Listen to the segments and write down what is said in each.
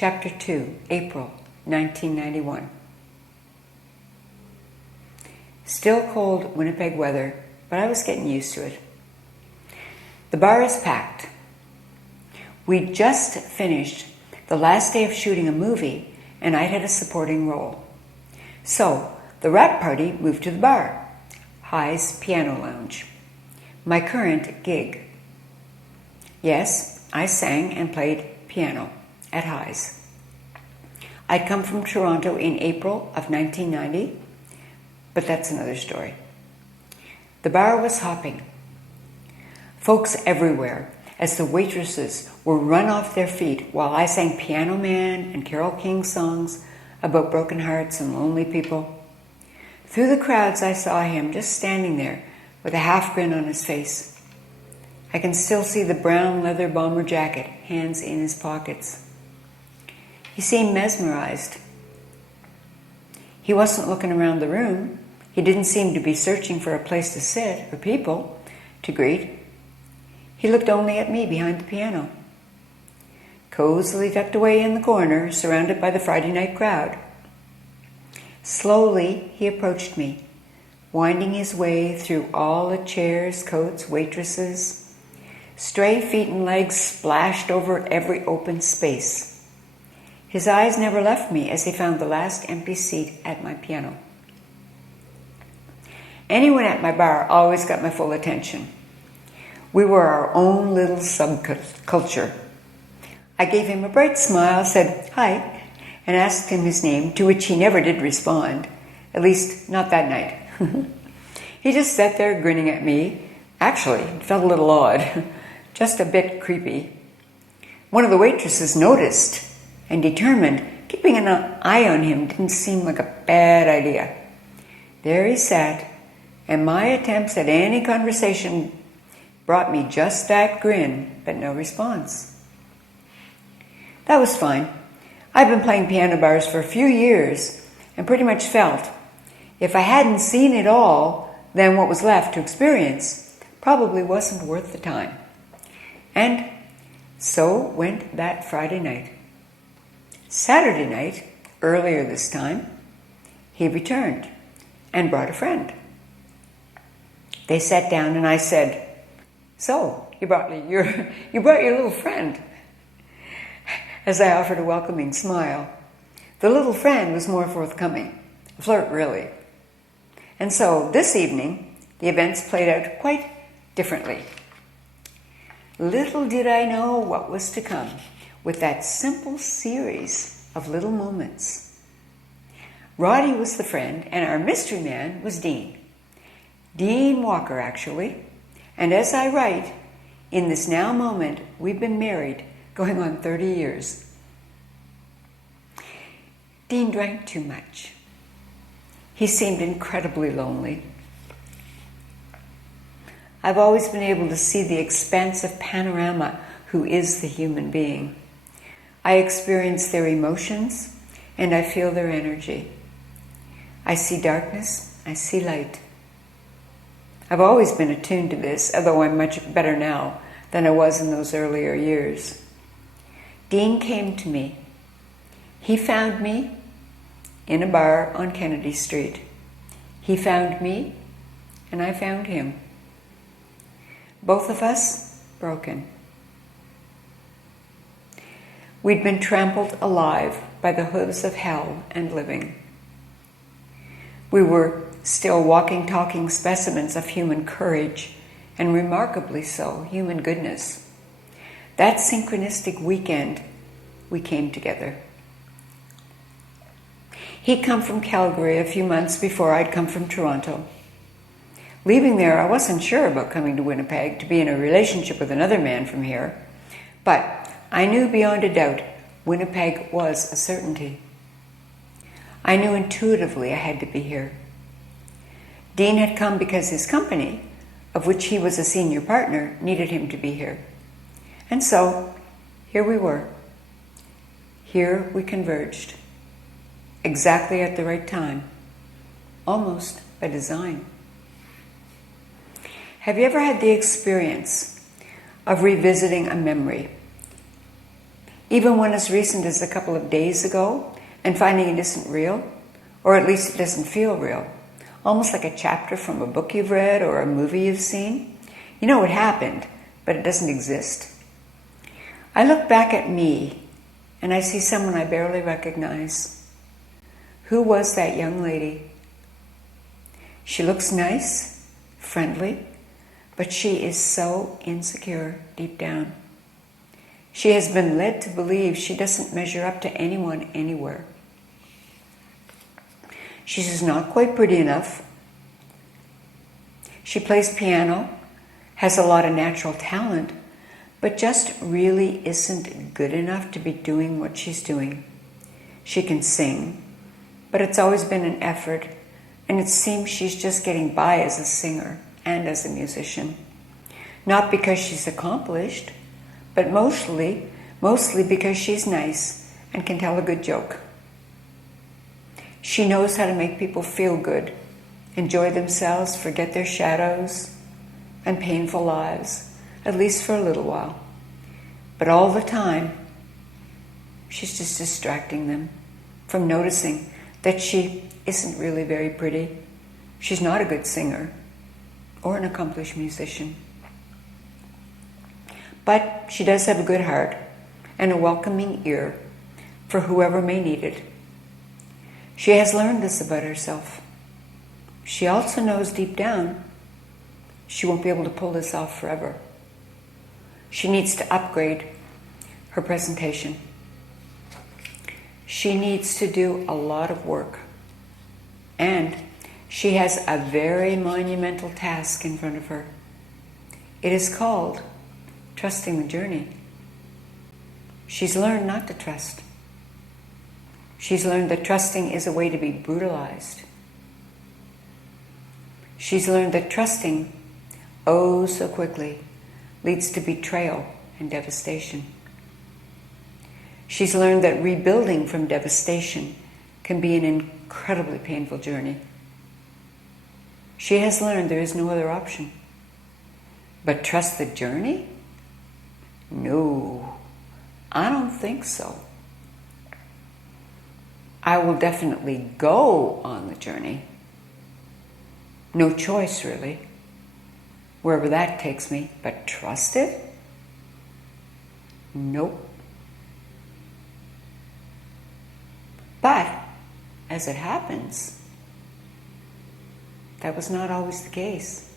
Chapter 2, April 1991. Still cold Winnipeg weather, but I was getting used to it. The bar is packed. We'd just finished the last day of shooting a movie, and I'd had a supporting role. So, the wrap party moved to the bar, High's Piano Lounge, my current gig. Yes, I sang and played piano at High's. I'd come from Toronto in April of 1990, but that's another story. The bar was hopping. Folks everywhere, as the waitresses were run off their feet while I sang Piano Man and Carole King songs about broken hearts and lonely people. Through the crowds I saw him just standing there with a half grin on his face. I can still see the brown leather bomber jacket, hands in his pockets. He seemed mesmerized. He wasn't looking around the room. He didn't seem to be searching for a place to sit or people to greet. He looked only at me behind the piano, cozily tucked away in the corner, surrounded by the Friday night crowd. Slowly, he approached me, winding his way through all the chairs, coats, waitresses. Stray feet and legs splashed over every open space. His eyes never left me as he found the last empty seat at my piano. Anyone at my bar always got my full attention. We were our own little subculture. I gave him a bright smile, said hi, and asked him his name, to which he never did respond, at least not that night. He just sat there grinning at me. Actually, it felt a little odd, just a bit creepy. One of the waitresses noticed and determined keeping an eye on him didn't seem like a bad idea. There he sat, and my attempts at any conversation brought me just that grin, but no response. That was fine. I've been playing piano bars for a few years and pretty much felt if I hadn't seen it all, then what was left to experience probably wasn't worth the time. And so went that Friday night. Saturday night, earlier this time, he returned and brought a friend. They sat down and I said, "So, you brought your little friend," as I offered a welcoming smile. The little friend was more forthcoming, a flirt really. And so, this evening, the events played out quite differently. Little did I know what was to come with that simple series of little moments. Roddy was the friend, and our mystery man was Dean. Dean Walker, actually. And as I write, in this now moment, we've been married, going on 30 years. Dean drank too much. He seemed incredibly lonely. I've always been able to see the expansive panorama who is the human being. I experience their emotions, and I feel their energy. I see darkness, I see light. I've always been attuned to this, although I'm much better now than I was in those earlier years. Dean came to me. He found me in a bar on Kennedy Street. He found me, and I found him. Both of us broken. We'd been trampled alive by the hooves of hell and living. We were still walking, talking specimens of human courage, and remarkably so, human goodness. That synchronistic weekend, we came together. He'd come from Calgary a few months before I'd come from Toronto. Leaving there, I wasn't sure about coming to Winnipeg to be in a relationship with another man from here, but I knew beyond a doubt Winnipeg was a certainty. I knew intuitively I had to be here. Dean had come because his company, of which he was a senior partner, needed him to be here. And so, here we were. Here we converged. Exactly at the right time. Almost by design. Have you ever had the experience of revisiting a memory? even one as recent as a couple of days ago, and finding it isn't real, or at least it doesn't feel real, almost like a chapter from a book you've read or a movie you've seen. You know it happened, but it doesn't exist. I look back at me, and I see someone I barely recognize. Who was that young lady? She looks nice, friendly, but she is so insecure deep down. She has been led to believe she doesn't measure up to anyone anywhere. She's not quite pretty enough. She plays piano, has a lot of natural talent, but just really isn't good enough to be doing what she's doing. She can sing, but it's always been an effort, and it seems she's just getting by as a singer and as a musician. Not because she's accomplished, but mostly because she's nice and can tell a good joke. She knows how to make people feel good, enjoy themselves, forget their shadows and painful lives, at least for a little while. But all the time, she's just distracting them from noticing that she isn't really very pretty. She's not a good singer or an accomplished musician. But she does have a good heart and a welcoming ear for whoever may need it. She has learned this about herself. She also knows deep down she won't be able to pull this off forever. She needs to upgrade her presentation. She needs to do a lot of work. And she has a very monumental task in front of her. It is called trusting the journey. She's learned not to trust. She's learned that trusting is a way to be brutalized. She's learned that trusting, oh so quickly, leads to betrayal and devastation. She's learned that rebuilding from devastation can be an incredibly painful journey. She has learned there is no other option. But trust the journey? No, I don't think so. I will definitely go on the journey. No choice, really, wherever that takes me. But trust it? Nope. But, as it happens, that was not always the case.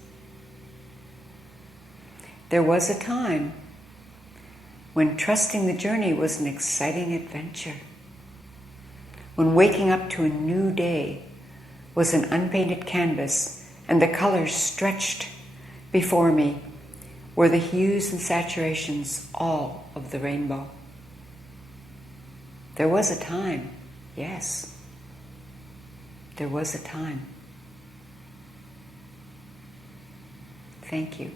There was a time when trusting the journey was an exciting adventure. When waking up to a new day was an unpainted canvas and the colors stretched before me were the hues and saturations all of the rainbow. There was a time, yes, there was a time. Thank you.